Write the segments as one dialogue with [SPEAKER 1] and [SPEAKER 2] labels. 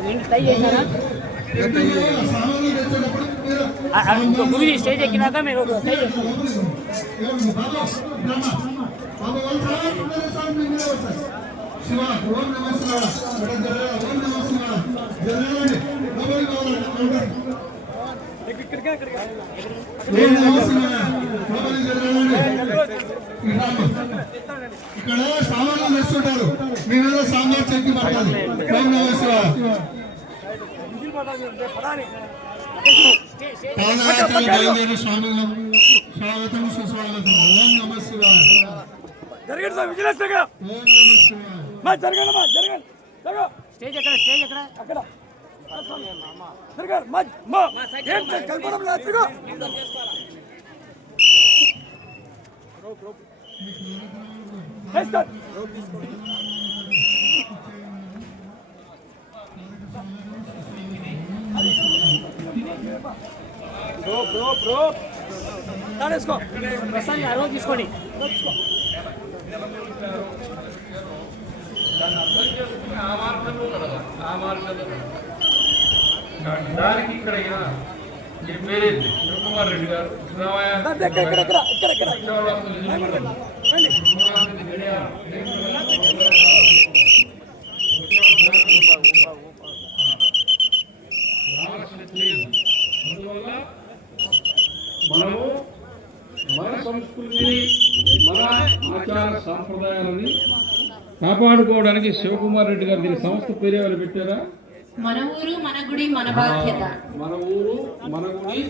[SPEAKER 1] అది ఏంటి ట్రై చేశారా ఆ, ఆ, ఇంకో గురి
[SPEAKER 2] ఇక్కడ సామాన్లు తెస్తుంటారు. మీరేదో సామాన్ చెక్కి పట్టాలి. బయలుదేరి స్వామిలు. స్వాగతం సుస్వాగతం. ఓం నమ శివ
[SPEAKER 3] జరగండి సార్ విజిలెన్స్ దగ్గర
[SPEAKER 2] ఓం నమ శివ
[SPEAKER 3] మా జరగండి మా జరగండి జరగ.
[SPEAKER 1] స్టేజ్ ఎక్కడ స్టేజ్ ఎక్కడ?
[SPEAKER 3] అక్కడ. జరగండి మా మా ఏం
[SPEAKER 1] ఆ మార్గంలో
[SPEAKER 4] దానికి ఇక్కడ పేరేంటి రెడ్డి గారు మనము మన సంస్కృతిని మన ఆచార సాంప్రదాయాలని కాపాడుకోవడానికి శివకుమార్ రెడ్డి గారు దీని సంస్థ పేరు ఎవరు పెట్టారా
[SPEAKER 5] మన ఊరు మన గుడి మన బాధ్యత.
[SPEAKER 4] మన ఊరు మన గుడి.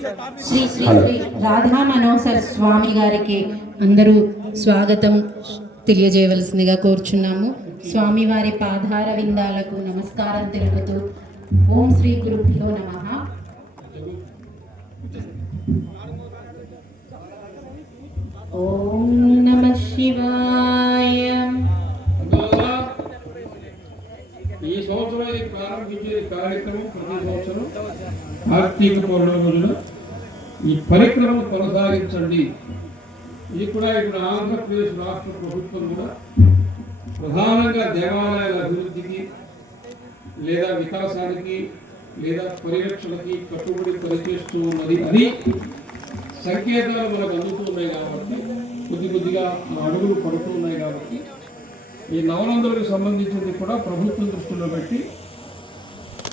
[SPEAKER 5] శ్రీ శ్రీ శ్రీ రాధా మనోహర్ స్వామి గారికి అందరూ స్వాగతం తెలియజేయవలసిందిగా కోరుచున్నాము. స్వామివారి పాదార విందాలకు నమస్కారం తెలుపుతూ ఓం శ్రీ గురుభ్యో నమ. ఓం నమ శివాయ
[SPEAKER 4] అందువల్ల ఈ సంవత్సరం కార్యక్రమం ప్రతి సంవత్సరం కార్తీక పౌర్ణమి రోజున ఈ పరిక్రమ కొనసాగించండి. ఇది కూడా ఇప్పుడు ఆంధ్రప్రదేశ్ రాష్ట్ర ప్రభుత్వం కూడా ప్రధానంగా దేవాలయాల అభివృద్ధికి లేదా వికాసానికి లేదా పరిరక్షణకి కట్టుబడి పనిచేస్తూ ఉన్నది. అని సంకేతాలు మనకు అందుతున్నాయి కాబట్టి కొద్ది కొద్దిగా ఆ అడుగులు పడుతున్నాయి కాబట్టి ఈ నవనందులకు సంబంధించింది కూడా ప్రభుత్వం దృష్టిలో పెట్టి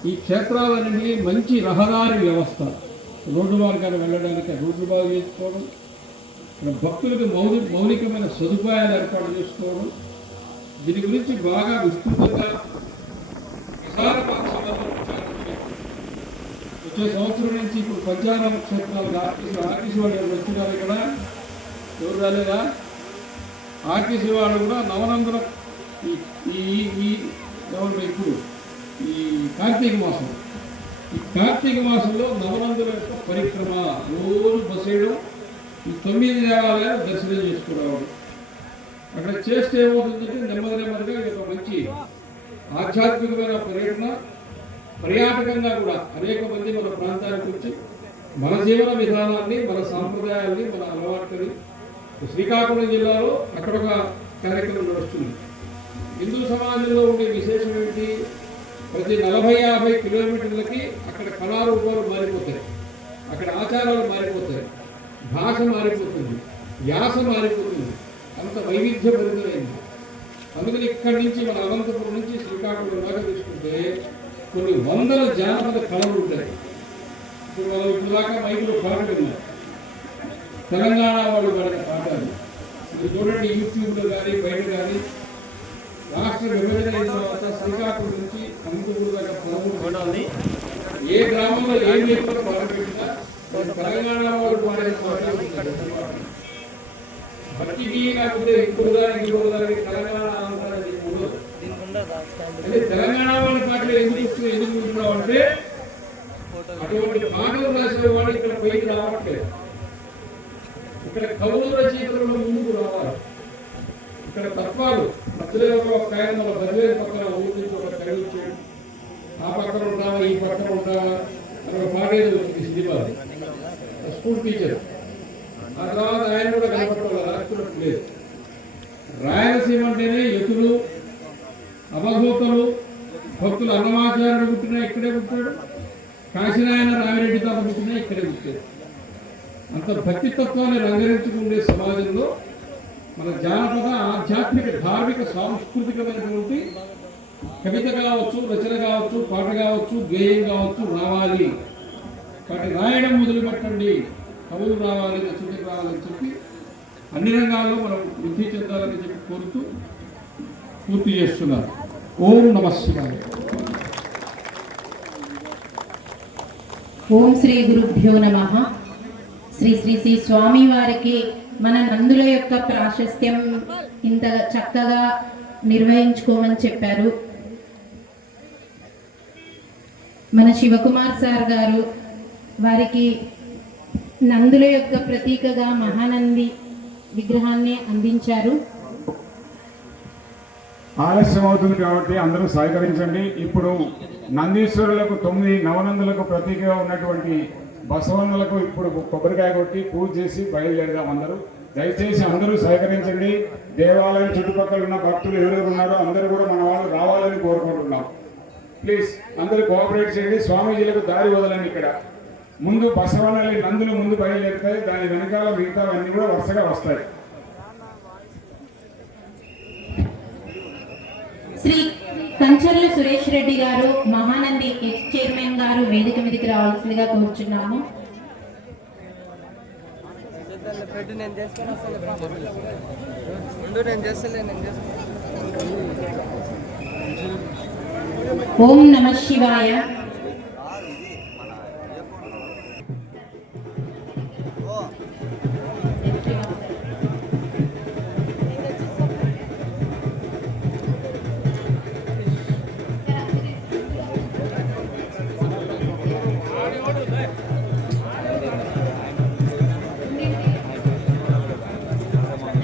[SPEAKER 4] ఈ క్షేత్రాలన్నీ మంచి రహదారి వ్యవస్థ. రోడ్డు మార్గాన్ని వెళ్ళడానికి రోడ్లు బాగు చేసుకోవడం భక్తులకు మౌలి మౌలికమైన సదుపాయాలు ఏర్పాటు చేసుకోవడం దీని గురించి బాగా విస్తృతంగా వచ్చే సంవత్సరం నుంచి ఇప్పుడు పంచారామ క్షేత్రాలు ఆర్టీసీ ఆర్టీసీ వాళ్ళు ఎవరు వచ్చినారు ఇక్కడ? ఎవరు రాలేదా? ఆర్టీసీ వాళ్ళు కూడా నవనందనం ఈ ఈ ఈ ఇప్పుడు ఈ కార్తీక మాసం ఈ కార్తీక మాసంలో నవనందుల యొక్క పరిక్రమ. రోజు బస్ వేయడం ఈ తొమ్మిది దేవాలయాలు దర్శనం చేసుకురావడం అక్కడ చేస్తే ఏమవుతుందంటే నెమ్మది నెమ్మదిగా ఇది ఒక మంచి ఆధ్యాత్మికమైన పర్యటన పర్యాటకంగా కూడా అనేక మంది మన ప్రాంతానికి వచ్చి మన జీవన విధానాన్ని మన సాంప్రదాయాల్ని మన అలవాట్లని శ్రీకాకుళం జిల్లాలో అక్కడ ఒక కార్యక్రమం నడుస్తుంది. హిందూ సమాజంలో ఉండే విశేషం ఏంటి? ప్రతి నలభై యాభై కిలోమీటర్లకి అక్కడ కళారూపాలు మారిపోతాయి. అక్కడ ఆచారాలు మారిపోతాయి. భాష మారిపోతుంది. యాస మారిపోతుంది. అంత వైవిధ్యభరితమైంది అందుకని ఇక్కడి నుంచి మన అనంతపురం నుంచి శ్రీకాకుళం దాకా తీసుకుంటే కొన్ని వందల జానపద కళలు ఉంటాయి. ఇప్పుడు మనం ఇప్పుడు దాకా మైకులో పాటలు ఉన్నాయి తెలంగాణ వాళ్ళు పాడిన పాటలు. ఇది చూడండి యూట్యూబ్లో కానీ బయట కానీ రాష్ట్ర విభజన అయిన తర్వాత శ్రీకాకుళం నుంచి అనంతపురం దాకా పదమూడు ఏ గ్రామంలో ఏం వ్యక్తులు పాడబెట్టినా తెలంగాణ వాళ్ళు పాడే పాటలు ఉంటాయి. భక్తికి తెలంగాణ అంటే తెలంగాణ వాళ్ళ పాటలు ఎందుకు ఇస్తున్నాం, ఎందుకు ఉంటున్నాం అంటే అటువంటి పాటలు రాసిన వాళ్ళు ఇక్కడ పైకి రావట్లేదు. ఇక్కడ కవులు రచయితలు ముందుకు రావాలి. ఇక్కడ తత్వాలు మధ్యలో ఒక ఆయన ఒక పక్కన ఊరి ఒక కవి ఆ పక్కన ఉంటావా ఈ పక్కన ఉంటావా అని ఒక పాడేది ఏదో వచ్చింది సినిమా. School teacher. ఆ తర్వాత ఆయన కూడా కనపడటం రాస్తున్నట్టు లేదు. రాయలసీమ అంటేనే ఎతులు అవధూతలు భక్తులు అన్నమాచార్యుడు పుట్టినా ఇక్కడే పుట్టాడు. కాశీనాయన రామిరెడ్డి తాత పుట్టినా ఇక్కడే పుట్టాడు. అంత భక్తి తత్వాన్ని రంగరించుకునే సమాజంలో మన జానపద ఆధ్యాత్మిక ధార్మిక సాంస్కృతికమైనటువంటి కవిత కావచ్చు రచన కావచ్చు పాట కావచ్చు గేయం కావచ్చు రావాలి. వాటి రాయడం మొదలుపెట్టండి. కవులు రావాలి రచనలు రావాలని చెప్పి అన్ని రంగాల్లో మనం వృద్ధి చెందాలని చెప్పి కోరుతూ పూర్తి చేస్తున్నారు. ఓం నమ శివాయ.
[SPEAKER 5] ఓం శ్రీ గురుభ్యో నమ. శ్రీ శ్రీ శ్రీ స్వామి వారికి మన నందుల యొక్క ప్రాశస్త్యం ఇంత చక్కగా నిర్వహించుకోమని చెప్పారు. మన శివకుమార్ సార్ గారు వారికి నందుల యొక్క ప్రతీకగా మహానంది విగ్రహాన్ని అందించారు.
[SPEAKER 6] ఆలస్యం అవుతుంది కాబట్టి అందరూ సహకరించండి. ఇప్పుడు నందీశ్వరులకు తొమ్మిది నవనందులకు ప్రతీకగా ఉన్నటువంటి బసవన్నులకు ఇప్పుడు కొబ్బరికాయ కొట్టి పూజ చేసి బయలుదేరదాం అందరూ. దయచేసి అందరూ సహకరించండి. దేవాలయం చుట్టుపక్కల ఉన్న భక్తులు ఎవరెవరు ఉన్నారో అందరూ కూడా మన వాళ్ళు రావాలని కోరుకుంటున్నాం. ప్లీజ్ అందరూ కోఆపరేట్ చేయండి. స్వామీజీలకు దారి వదలండి ఇక్కడ. ముందు బసవన్నల్ని నందులు ముందు బయలుదేరుతాయి. దాని వెనకాల మిగతావన్నీ కూడా వరుసగా వస్తాయి.
[SPEAKER 5] శ్రీ కంచర్ల సురేష్ రెడ్డి గారు మహానంది ఎక్స్ చైర్మన్ గారు వేదిక మీదకి రావాల్సిందిగా కోరుచున్నాము. ఓం నమ శివాయ.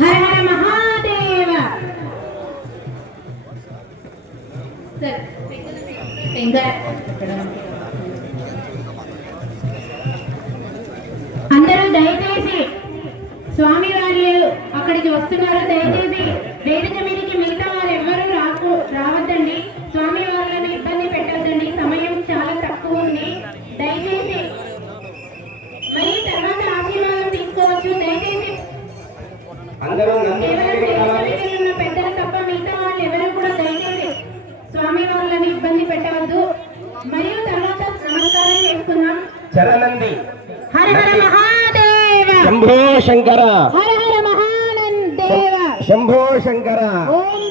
[SPEAKER 5] హర హర మహాదేవ. అందరూ దయచేసి స్వామి వారు అక్కడికి వస్తున్నారు. దయచేసి వేదిక మీదకి మిగతా వారు ఎవరు రాకు రావద్దండి స్వామి వాళ్ళని ఇబ్బంది పెట్టద్దండి సమయం చాలా తక్కువ ఉంది దయచేసి మరి తర్వాత ఆశీర్వాదం తీసుకోవచ్చు దయచేసి కేవలం దేవాలయంలో ఉన్న పెద్దలు తప్ప మిగతా వాళ్ళు ఎవరు కూడా దయచేసి స్వామి వాళ్ళని ఇబ్బంది పెట్టవద్దు మరియు తర్వాత నమస్కారం చేసుకుందాం
[SPEAKER 7] చరణంది
[SPEAKER 5] హర హర మహాదేవ
[SPEAKER 7] శంభో శంకర
[SPEAKER 5] హర హర మహానందేవ
[SPEAKER 7] శంభో శంకర ఓం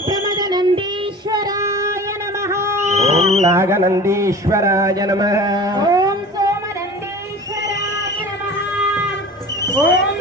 [SPEAKER 7] నాగనందీశ్వరాయ నమ.
[SPEAKER 5] ఓం సోమ నందీశ్వరాయ నమః. ఓం